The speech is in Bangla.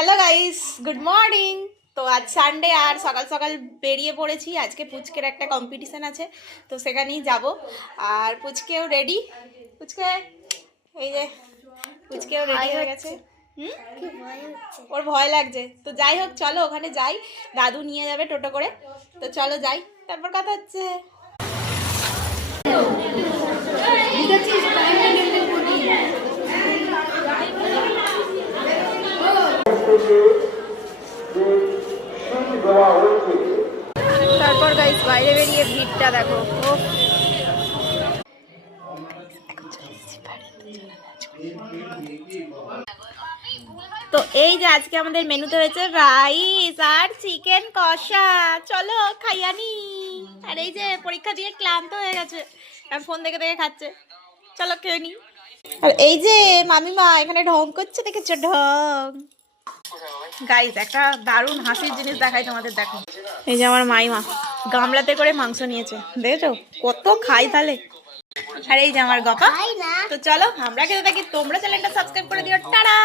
Hello guys, good morning. তো আজ সানডে আর সকাল সকাল বেরিয়ে পড়েছি। আজকে পুচকের একটা কম্পিটিশন আছে, তো সেখানেই যাব। আর পুচকেও রেডি। পুচকে এই যে পুচকেও রেডি হয়ে গেছে। ওর ভয় লাগছে, তো যাই হোক চলো ওখানে যাই। দাদু নিয়ে যাবে টোটো করে, তো চলো যাই, তারপর কথা হচ্ছে। তারপর গাইস বাইরে বেরিয়ে ভিড়টা দেখো। তো এই যে আজকে আমাদের মেনুতে হয়েছে রাইস আর চিকেন কষা। চলো খাইয়ানি। আর এই যে পরীক্ষা দিয়ে ক্লান্ত হয়ে গেছে, আর ফোন দেখে দেখে খাচ্ছে। চলো খেয়ে নি। আর এই যে মামিমা এখানে ঢং করছে, দেখেছো ঢং। গাইস একটা দারুণ হাসির জিনিস দেখাই তোমাদের, দেখো। এই যে আমার মাইমা গামলাতে করে মাংস নিয়েছে, দেখেছো কত খাই তাহলে। আর এই যে আমার গপা। তো চলো আমরা খেতে থাকি, তোমরা চ্যানেলটা সাবস্ক্রাইব করে দিও। টাটা।